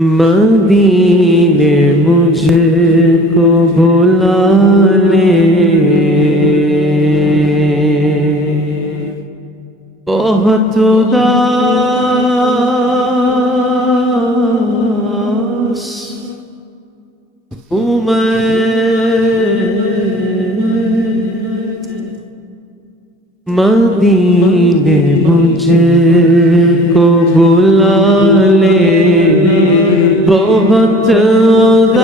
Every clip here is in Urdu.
مدینے مجھ کو بلا لے، بہت اداس ہوں مدینے مجھ کو بلا لے، بہت اداس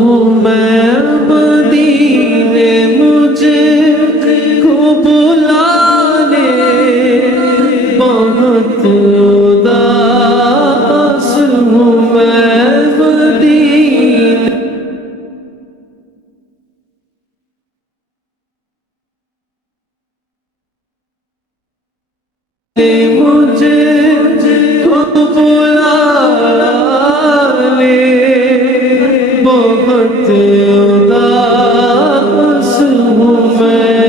ہوں میں، مدینے مجھ کو بلا لے، بہت اداس ہوں میں، مدینے مجھ کو بلا لے، بہت اداس ہوں میں،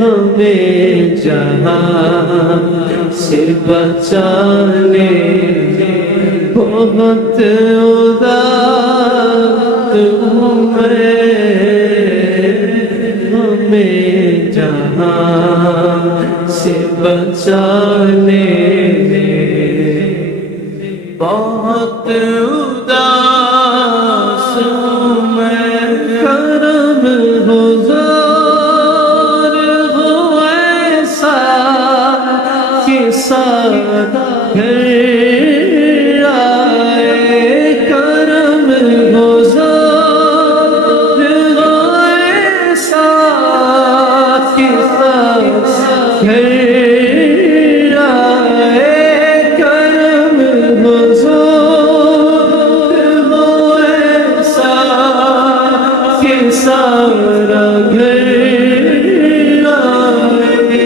ہمیں جہاں سے بچا لے، بہت اداس ہوں میں، ہمیں جہاں سے بچا لے، بہت اداس ہوں میں، کرم گزار ہو ایسا کہ سارا گھر آئے، کرم گزار ہو ایسا کہ سارا گھر آئے، کرم گزار ہو ایسا کہ سارا گھر آئے،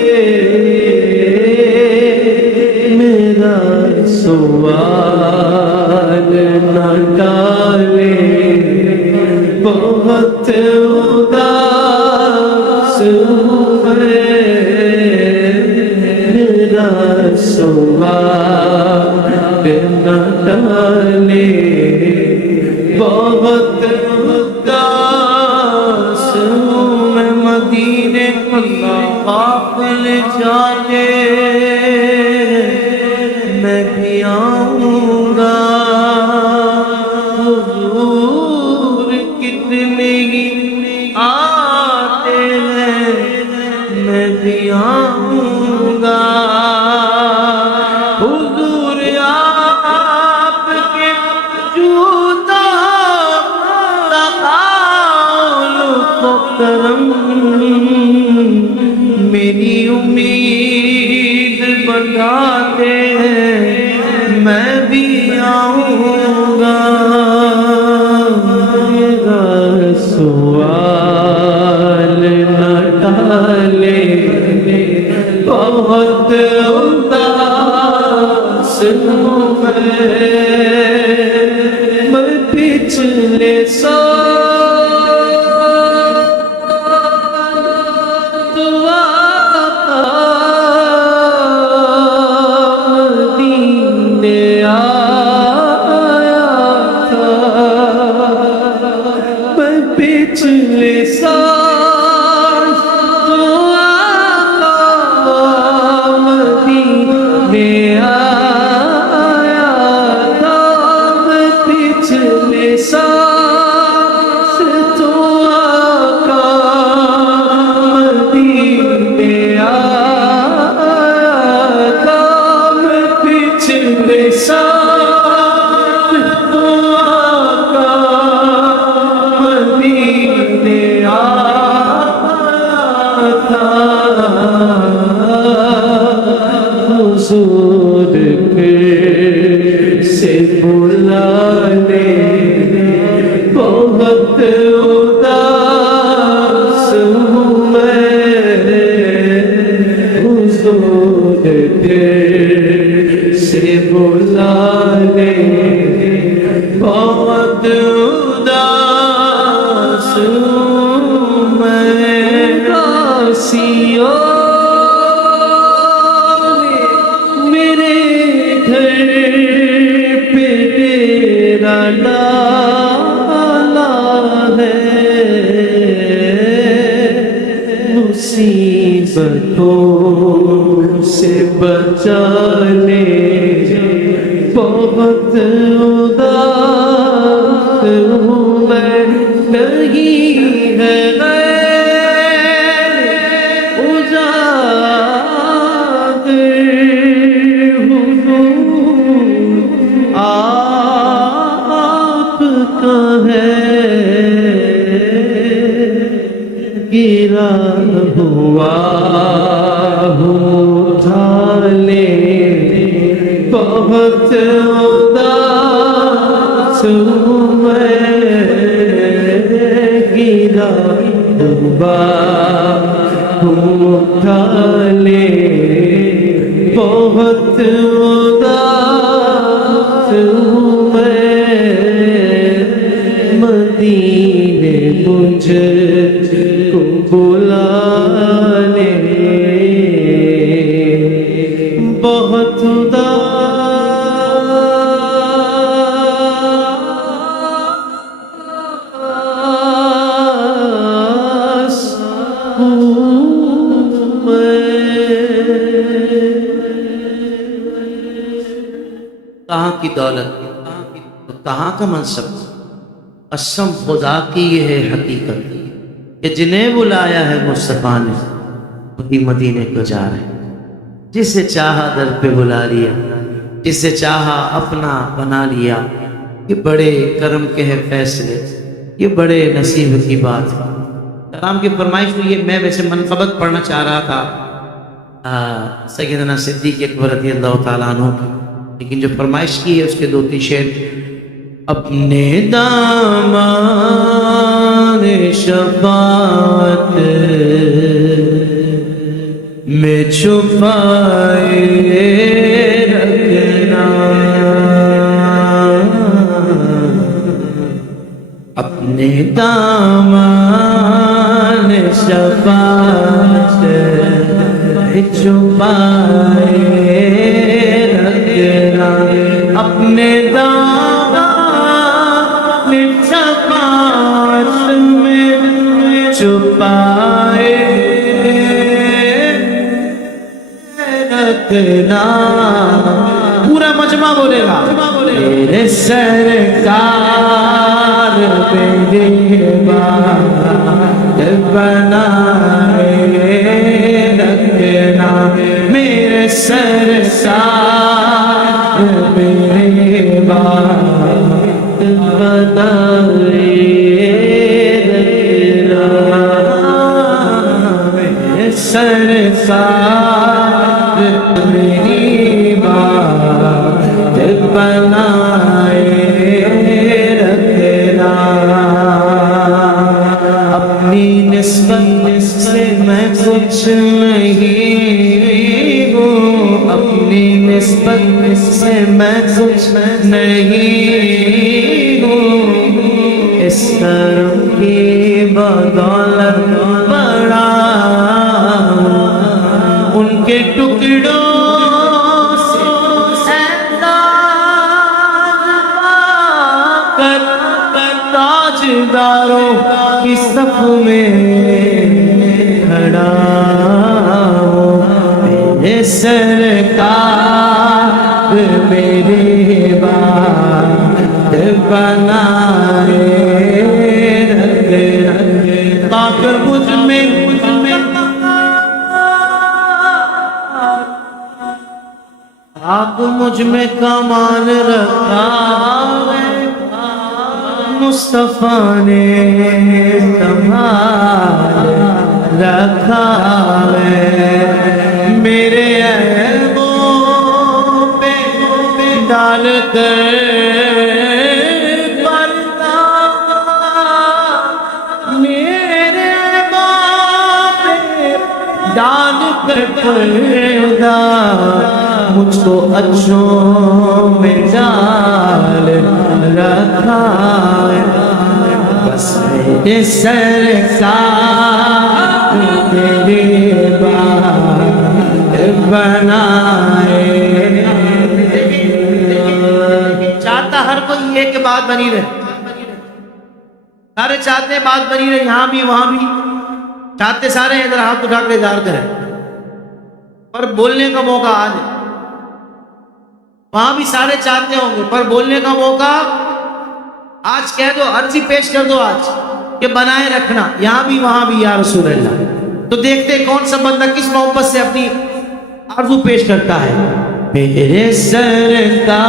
میرا سوال نہ ٹالے، بہت اداس ہوں میں، میرا سوال نہ ٹالے، بہت اداس ہوں میں، مدینے قافل جانے میں بھی آؤں گا، حضور کتنے ہی آتے ہیں میں بھی آؤں گا، حضور آپ کے جوتا لطف و کرم میری امید بندھاتے ہیں میں بھی آؤں گا، میرا سوال نہ ٹالے، بہت اداس ہوں میں پچھلے سال دعا مدینے آیا تھا، میں پچھلے سال دعا مدینے آیا تھا، میں پچھلے سال دعا مدینے آیا تھا، میں پچھلے سال دعا مدینے آیا تھا، حضور پھر سے بلا لے، بہت اداس ہوں میں، حضور پھر سے بلا لے، بہت اداس ہوں میں، کاسیوں میرے گھر پہ تیرا لالا ہے، مصیبتوں سے بچانے بہت اداس ہوں میں، نہیں ہے غیر اجاگر حضور آپ کا ہے، گرا ہوا ہوں اٹھا لے بہت اداس ہوں میں، گرا ہوا ہوں اٹھا لے بہت اداس ہوں میں، مدینے مجھ کو بلا لے بہت اداس ہوں میں۔ کہاں کی دولت تو کہاں کا منصب، قسم خدا کی یہ ہے حقیقت کہ جنہیں بلایا ہے مصطفیٰ نے وہی مدینے کو جا رہے ہیں، جسے چاہا در پہ بلا لیا، جسے چاہا اپنا بنا لیا، یہ بڑے کرم کے ہیں فیصلے، یہ بڑے نصیب کی بات ہے۔ کلام کی فرمائش ہوئی ہے، میں ویسے منقبت پڑھنا چاہ رہا تھا سیدنا صدیق اکبر رضی اللہ تعالیٰ عنہ کی، لیکن جو فرمائش کی ہے اس کے 2-3 شعر۔ اپنے دامان شفاعت میں چھپائے رکھنا، اپنے دامان شفاعت میں چھپائے رکھنا، اپنے دامان شفاعت میں چھپائے رکھنا، پورا مجمع بولے گا، میرے سرکار میرے بات بنائے رکھنا، میرے سرکار میرے بات بنائے رکھنا، میرے سرکار میری بات بنائے رکھنا، اپنی نسبت سے میں کچھ نہیں ہوں، اپنی نسبت سے میں کچھ نہیں ہوں، اس کرم کی بدولت بڑا ان کے ٹکڑوں سے انداز پا کر تاجداروں کی صف میں کھڑا ہوں، میرے سرکار میری بات بنائے رکھنا، پاک مجھ میں آپ مجھ میں کمال رکھا ہے، مصطفیٰ نے کمال رکھا ہے، میرے عیبوں پہ ڈال کر پردہ، میرے عیبوں پہ ڈال کر پردہ، مجھ کو اچھوں میں ڈال رکھا ہے، بس میرے سرکار تیری بات بنائے ایک بات بنی رہے، سارے چاہتے ہیں بات بنی رہے، یہاں بھی وہاں بھی چاہتے سارے ہیں، ادھر ہاتھ اٹھا کے اظہار کریں، پر بولنے کا موقع آج ہے۔ وہاں بھی سارے چاہتے ہوں گے، پر بولنے کا موقع آج کہہ دو، عرضی پیش کر دو آج کہ بنائے رکھنا، یہاں بھی وہاں بھی یا رسول اللہ۔ تو دیکھتے ہیں کون سا بندہ کس محبت سے اپنی آرزو پیش کرتا ہے۔ میرے سرکار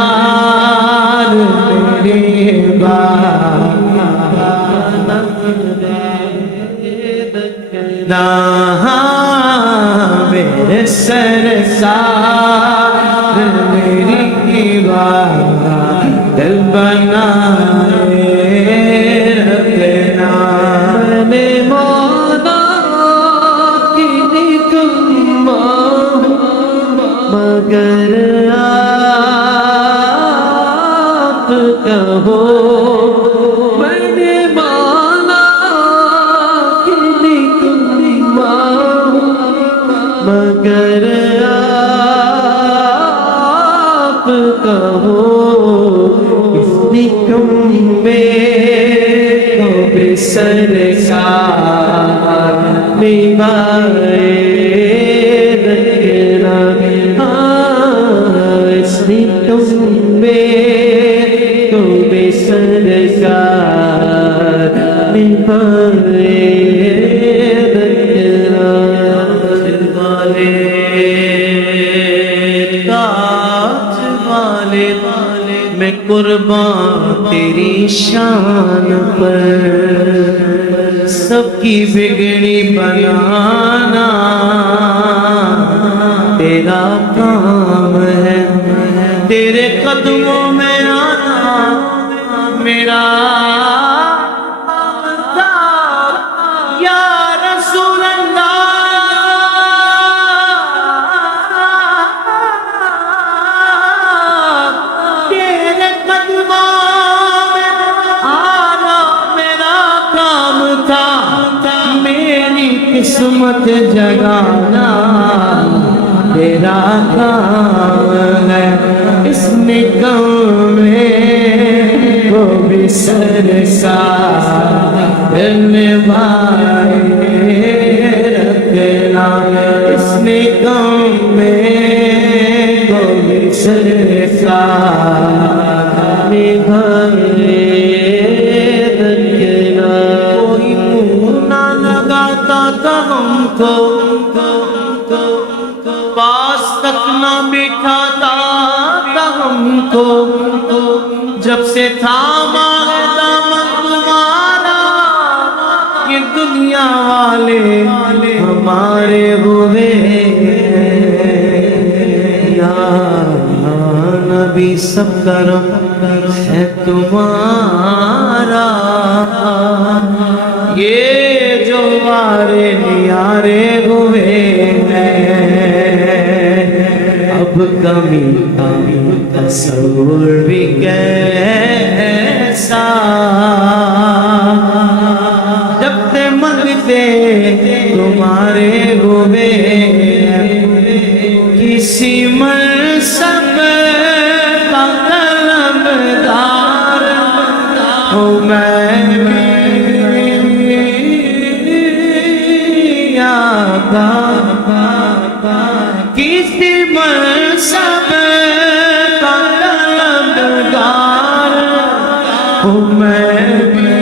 میرے میرے سرکار میری بات دل بنائے رکھنا، میں مولا کی نکم مگر آپ کہو، میں نے مولا کی نکم مگر آپ کہو، اس نکم میں کو بھی سرکار نبھائے رکھنا، اس نکم میں کو بھی سرکار نبھائے رکھنا۔ تاج والے میں قربان تیری شان پر، سب کی بگڑی بنانا تیرا کام ہے، تیرے قدموں میں آنا میرا یا رسول اللہ۔ تیرے قدموں میں آنا میرا کام تھا، میری قسمت جگانا تیرا کام ہے، اس نکم میں کو بھی سرکار نبھائے رکھنا، اس نکم میں کو بھی سرکار نبھائے رکھنا۔ کوئی منہ نہ لگاتا تھا ہم کو، پاس تک نہ بٹھاتا تھا ہم کو، جب سے تھاما ہے دامن تمہارا، یہ دنیا والے ہمارے ہوئے، یا نبی سب کرم ہے تمہارا، یہ جو وارے نیارے ہوئے اب کمی تصور بھی کیسا، جب تے منگتے تمہارے ہوئے، کسی منصب کا طلبگار ہوں میں بھی آقا، کسی منصب کا طلبگار ہوں میں بھی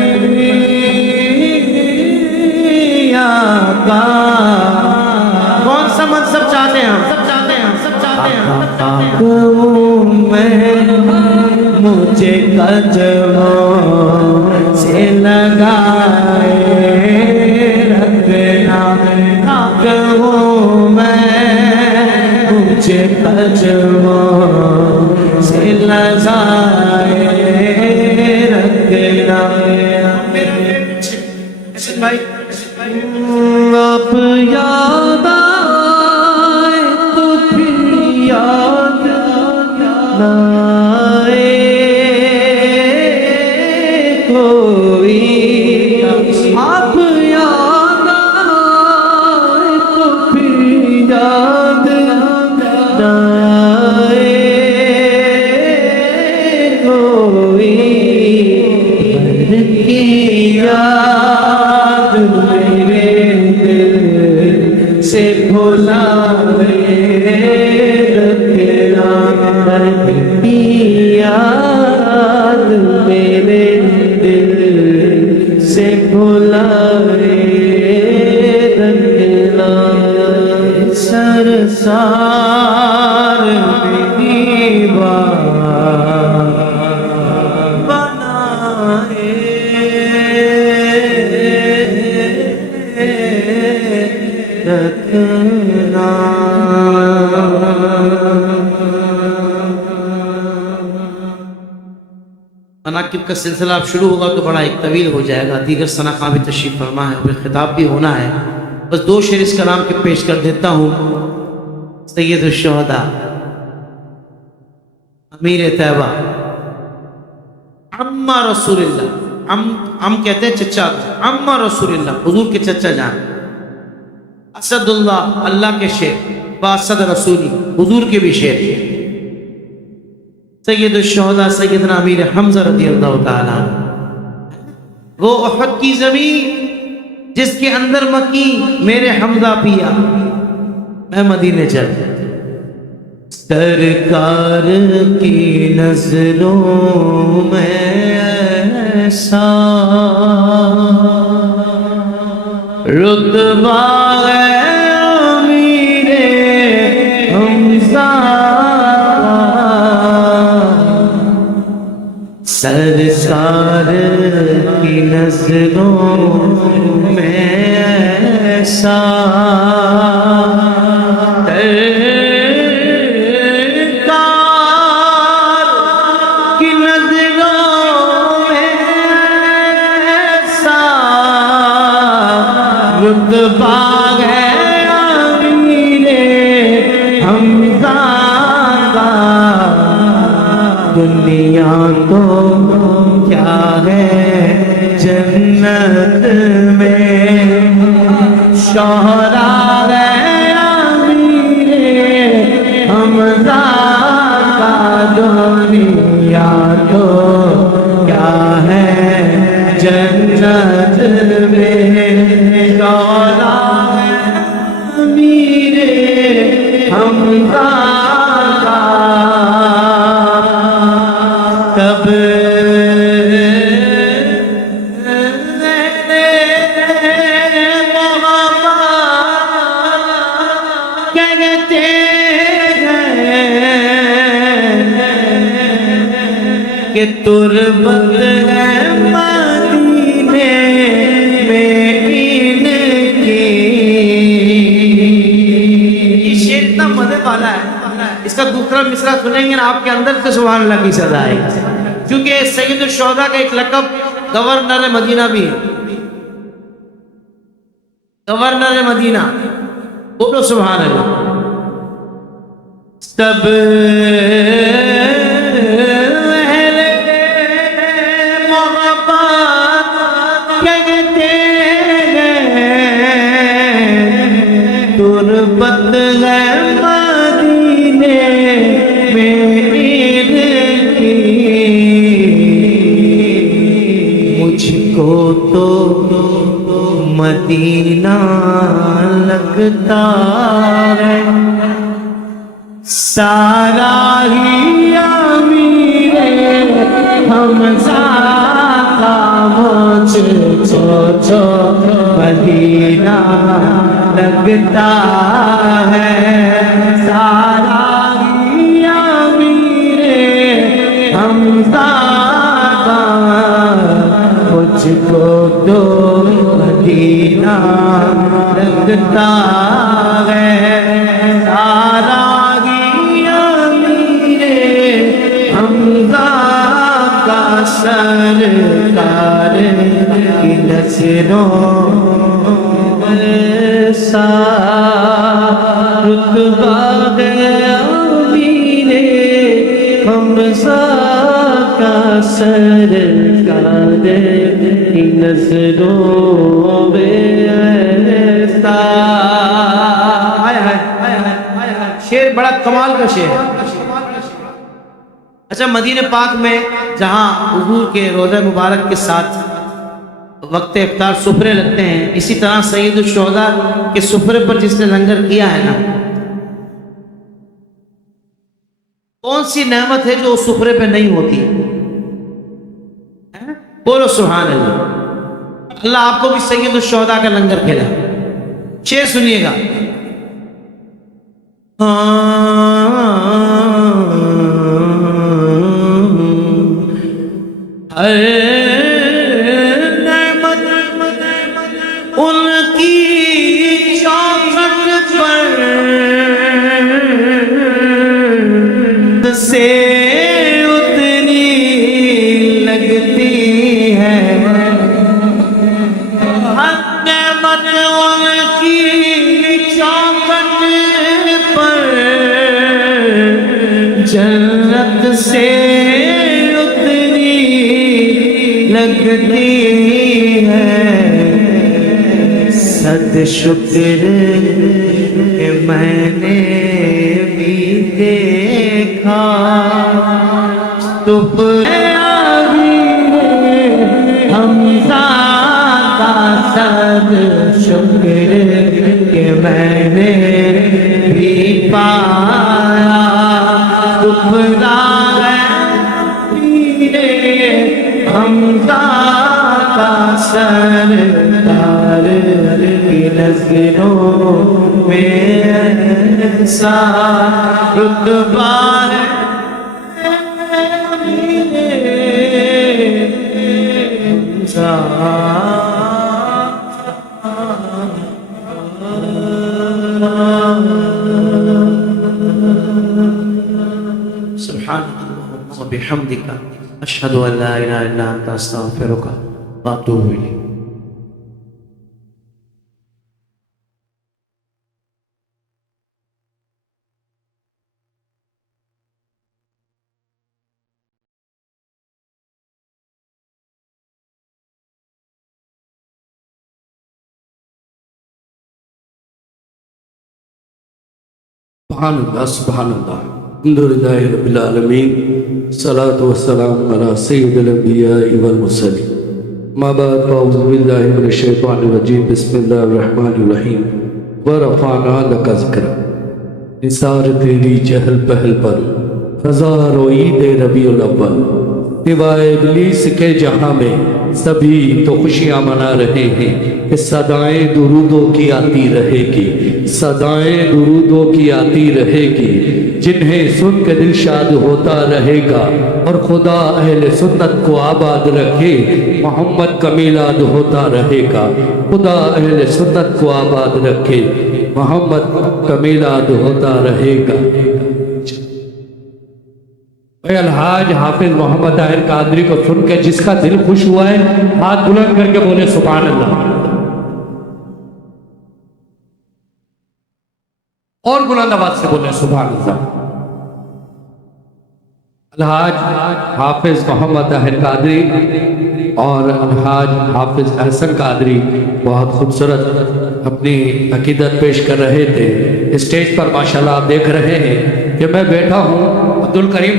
آقا۔ کون سا منصب چاہتے ہیں ہم؟ ہوں میں، مجھے قدموں سے لگائے رکھنا، ہوں میں مجھے قدموں سے لگائے رکھنا۔ اب یاد آئے تو پھر یاد نہ آئے کوئی، اب یاد آئے تو پھر یاد نہ آئے کوئی، مناقب کا سلسلہ اب شروع ہوگا تو بڑا ایک طویل ہو جائے گا، دیگر ثناء بھی تشریف فرما ہے، پھر خطاب بھی ہونا ہے، بس 2 شعر اس کلام کے پیش کر دیتا ہوں۔ سید الشہداء امیر طیبہ عمّا رسول اللہ، ہم کہتے ہیں چچا، عمّا رسول اللہ حضور کے چچا جان، اسد اللہ اللہ کے شیر، واسد رسولی حضور کے بھی شیر، سید الشہداء سیدنا امیر حمزہ رضی اللہ تعالیٰ، وہ احد کی زمین جس کے اندر مکی میرے حمزہ پیا، میں مدینے چل، سرکار کی نظروں میں ایسا رتبہ ہے امیر حمزہ، سرکار کی نظروں میں ایسا رتبہ ہے امیر حمزہ کا، دنیا تو کیا ہے جنت میں، شہرا ہے امیر حمزہ کا، دنیا تو کیا ہے جنت میں، امیر حمزہ کا، تب کہتے ہیں کہ تربت ہے اس کا دوسرا مصرع سنیں گے نا آپ کے اندر سے سبحان اللہ کی صدا آئے گی، کیونکہ سید الشہداء کا ایک لقب گورنر مدینہ بھی ہے، گورنر مدینہ، بولو سبحان اللہ۔ سب اہل محبت کہتے ہیں تربت ہے تو مدینہ لگتا ہے، سارا ہی امیر حمزہ کا، مجھ کو مدینہ لگتا ہے، سارا ہی امیر حمزہ کا، مجھ کو تو مدینہ لگتا ہے، سارا ہی امیر حمزہ کا، سرکار کی نظروں ایسا رتبہ ہے امیر حمزہ کا، سرکار کی نظروں میں ایسا۔ شعر بڑا کمال کا شعر ہے۔ اچھا، مدینہ پاک میں جہاں حضور کے روضہ مبارک کے ساتھ وقت افطار سفرے لگتے ہیں، اسی طرح سید الشہداء کے سفرے پر جس نے لنگر کیا ہے نا، کون سی نعمت ہے جو اس سفرے پہ نہیں ہوتی؟ بولو سبحان اللہ۔ اللہ آپ کو بھی سید الشہداء کا لنگر کھلا۔ شعر سنیے گا۔ نعمت ان کی چوکھٹ پر سے اتنی سے اتنی لگتی ہے، صد شکر کہ میں نے بھی دیکھا تو حمزہ کا صد شکر کہ میں نے بھی پایا، حمزہ کا سرکار کی نظروں میں ایسا رتبہ ہے، سبحانك اللهم وبحمدك أشهد أن لا إله إلا أنت أستغفرك وأتوب إليك. سبحان اللہ سبحان اللہ الحمدللہ رب العالمین الصلاة والسلام علی سید الانبیاء والمرسلین ما بعد فاعوذ باللہ من الشیطان الرجیم بسم اللہ الرحمن الرحیم ورفعنا لک ذکرک نثار تیری چہل پہل پر ہزاروں عید ربیع الاول سوائے ابلیس کے جہاں میں سبھی تو خوشیاں منا رہے ہیں کہ صدائیں درودوں کی آتی رہے گی، صدائیں درودوں کی آتی رہے گی، جنہیں سن کے دل شاد ہوتا رہے گا، اور خدا اہل سنت کو آباد رکھے محمد کا میلاد ہوتا رہے گا، خدا اہل سنت کو آباد رکھے محمد کا میلاد ہوتا رہے گا۔ اے الحاج حافظ محمد طاہر قادری کو سن کے جس کا دل خوش ہوا ہے ہاتھ بلند کر کے بولے سبحان اللہ، اور بلند آواز سے بولے سبحان اللہ۔ الحاج حافظ محمد طاہر قادری اور الحاج حافظ احسن قادری بہت خوبصورت اپنی عقیدت پیش کر رہے تھے۔ اسٹیج پر ماشاءاللہ آپ دیکھ رہے ہیں کہ میں بیٹھا ہوں، عبدالکریم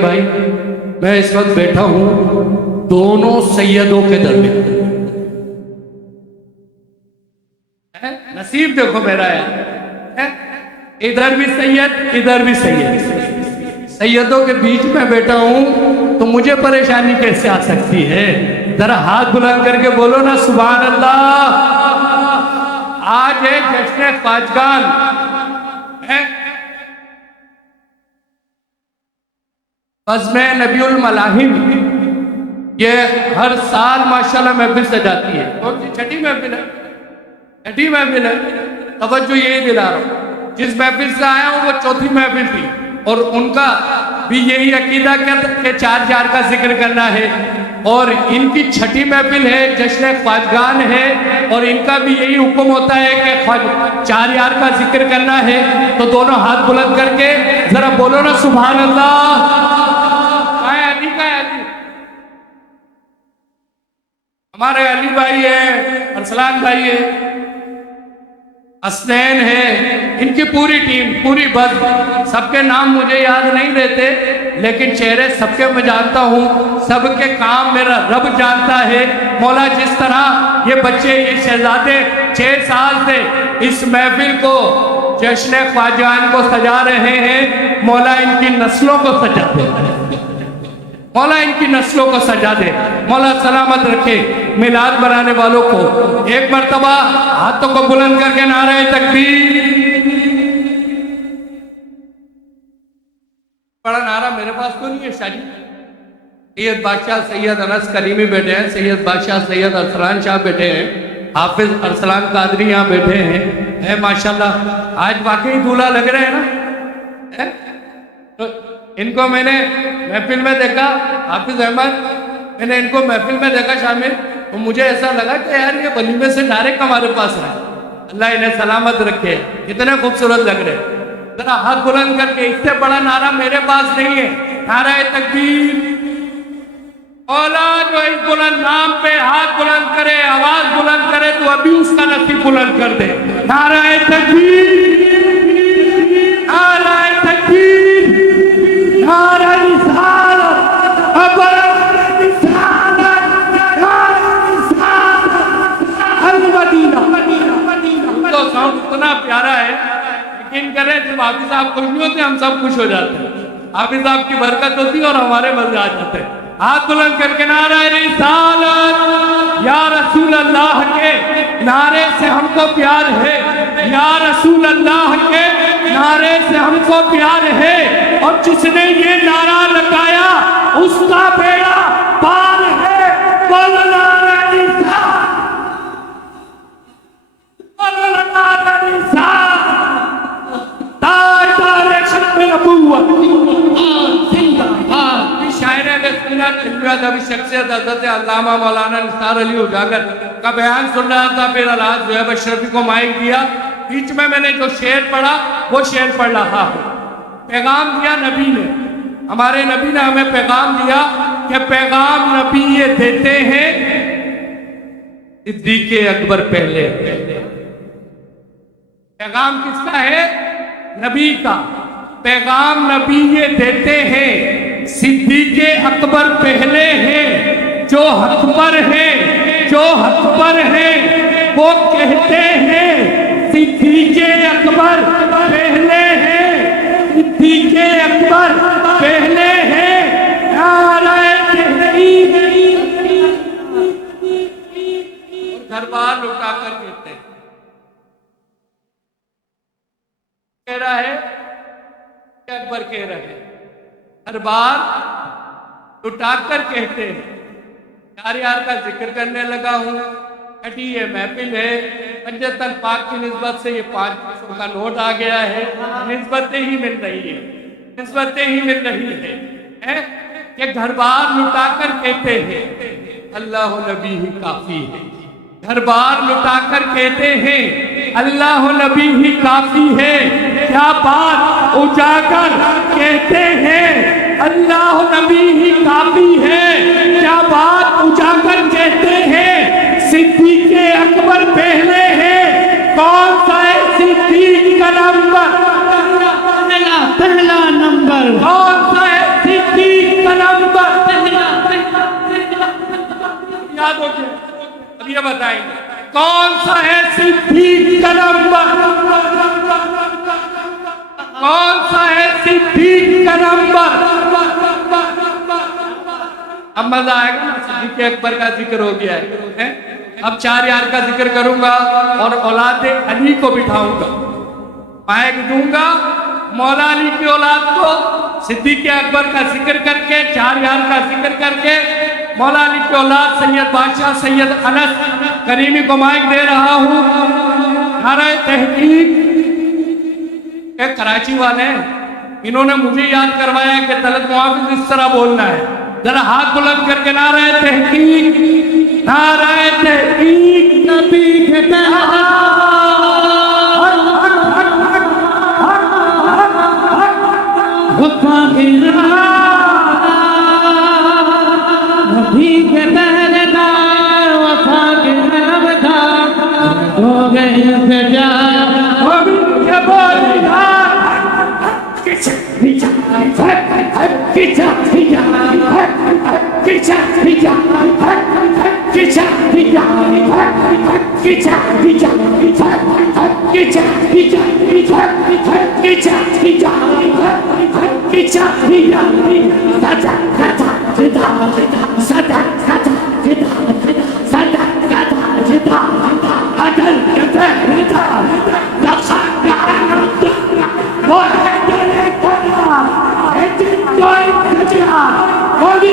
بھائی میں اس وقت بیٹھا ہوں دونوں سیدوں کے درمیان۔ نصیب دیکھو میرا ہے، ادھر بھی سید ادھر بھی سید، سیدوں کے بیچ میں بیٹھا ہوں تو مجھے پریشانی کیسے آ سکتی ہے؟ ذرا ہاتھ بلند کر کے بولو نا سبحان اللہ۔ آج ہے جشن خواجگان، بزم نبی الملاحم، یہ ہر سال ماشاءاللہ محفل سجاتی ہے۔ کون سی؟ چھٹی محفل ہے، چھٹی محفل ہے۔ توجہ یہی دلا رہا ہوں، جس محفل سے آیا ہوں وہ چوتھی محفل تھی، اور ان کا بھی یہی عقیدہ کہ چار چار کا ذکر کرنا ہے، اور ان کی چھٹی محفل ہے، جشن خواجگان ہے، اور ان کا بھی یہی حکم ہوتا ہے کہ چار یار کا ذکر کرنا ہے۔ تو دونوں ہاتھ بلند کر کے ذرا بولو نا سبحان اللہ۔ ہمارے علی بھائی ہیں، ارسلان بھائی ہیں، اسنین ہے، ان کی پوری ٹیم، پوری بس، سب کے نام مجھے یاد نہیں رہتے لیکن چہرے سب کے میں جانتا ہوں، سب کے کام میرا رب جانتا ہے۔ مولا جس طرح یہ بچے، یہ شہزادے 6 سال سے اس محفل کو، جشن خواجگان کو سجا رہے ہیں، مولا ان کی نسلوں کو سجا دے، مولا ان کی نسلوں کو سجا دے، مولا سلامت رکھے میلاد بنانے والوں کو۔ ایک مرتبہ ہاتھوں کو بلند کر کے نعرہ تکبیر۔ بڑا نعرہ میرے پاس تو نہیں ہے شاہ جی۔ سید بادشاہ سید انس کریمی بیٹھے ہیں، سید بادشاہ سید ارسلان شاہ بیٹھے ہیں، حافظ ارسلان قادری یہاں بیٹھے ہیں۔ ماشاءاللہ آج واقعی دولہا لگ رہے ہیں نا۔ تو ان کو میں نے محفل میں دیکھا، حافظ احمد، میں نے ان کو محفل میں دیکھا شامل، تو مجھے ایسا لگا کہ یار یہ ولیمے سے ڈائریکٹ ہمارے پاس رہے۔ اللہ انہیں سلامت رکھے، اتنے خوبصورت لگ رہے۔ ذرا ہاتھ بلند کر کے، اس سے بڑا نعرہ میرے پاس نہیں ہے. نعرہ تکبیر. اولاد جو اس بلند نام پہ ہاتھ بلند کرے، آواز بلند کرے تو ابھی اس کا نصیب بلند کر دے. نعرہ تکبیر، نعرہ تکبیر، نعرہ رسالت، ابر رسالت، نعرہ رسالت، المدینہ. تو ساؤنڈ اتنا پیارا ہے، یقین کریں جب حافظ صاحب خوش نہیں ہوتے ہم سب خوش ہو جاتے ہیں. حافظ صاحب کی برکت ہوتی ہے اور ہمارے مزے آ جاتے ہیں. ہاتھ بلند کر کے نعرہ رسالت. یا رسول اللہ کے نعرے سے ہم کو پیار ہے، یا رسول اللہ کے نعرے سے ہم کو پیار ہے، اور جس نے یہ نعرہ لگایا اس کا بیڑا پار ہے. بولو نعرہ رسالت، بولو نعرہ رسالت، تاجدار ختم نبوت. شاعر ادبی شخصیت حضرت علامہ مولانا نثار علی اجاگر کا بیان سن رہا تھا. پھر الحاظ زہیب اشرفی کو مائک دیا، بیچ میں نے جو شعر پڑھا وہ شعر پڑھ رہا ہوں. پیغام دیا نبی نے، ہمارے نبی نے ہمیں پیغام دیا کہ پیغام نبی یہ دیتے ہیں صدیق اکبر پہلے. پیغام کس کا ہے؟ نبی کا. پیغام نبی یہ دیتے ہیں صدیق اکبر پہلے ہیں، جو حق پر ہیں، جو حق پر ہیں وہ کہتے ہیں صدیق اکبر پہلے ہیں، صدیق اکبر پہلے ہیں. نعرہ تحقیق. گھر بار لٹا کر کہتے ہیں، کہہ رہا ہے اکبر کہہ رہے ہیں، ہر بار اٹھا کر کہتے ہیں. یار کا ذکر کرنے لگا ہوں، کٹی یہ محفل ہے، پنجتن پاک کی نسبت سے یہ 500 کا نوٹ آ گیا ہے. نسبتیں ہی مل رہی ہیں، نسبتیں ہی مل رہی ہیں کہ گھر بار لٹا کر کہتے ہیں اللہ نبی ہی کافی ہے. گھر بار لٹا کر کہتے ہیں اللہ نبی ہی کافی ہے. کیا بات اجاگر کہتے ہیں اللہ نبی ہی کافی ہے. کیا بات اجاگر کہتے ہیں صدیق اکبر پہلے ہیں. کون سا ہے صدیق کا نمبر؟ پہلا نمبر. کون سا ہے صدیق کا نمبر؟ یاد ہو گیا؟ اب یہ بتائیں کون سا ہے صدیق کا نمبر؟ کون سا ہے صدیق کا نمبر؟ اب مزہ آئے گا. صدیق اکبر کا ذکر ہو گیا ہے، اب 4 یار کا ذکر کروں گا اور اولاد علی کو بٹھاؤں گا. مائک دوں گا مولا علی کی اولاد کو صدیق اکبر کا ذکر کر کے، 4 یار کا ذکر کر کے مولا علی کی اولاد سید بادشاہ سید انس کریمی کو مائک دے رہا ہوں. نعرہ تحقیق. ایک کراچی والے ہیں، انہوں نے مجھے یاد کروایا کہ طلعت محافظ اس طرح بولنا ہے. ذرا ہاتھ بلند کر کے نعرہ تحقیق، نعرہ تحقیق. نبی کے نبی کے پہلے دار وفا کے نبدار ہو گئے بجائے کے بولی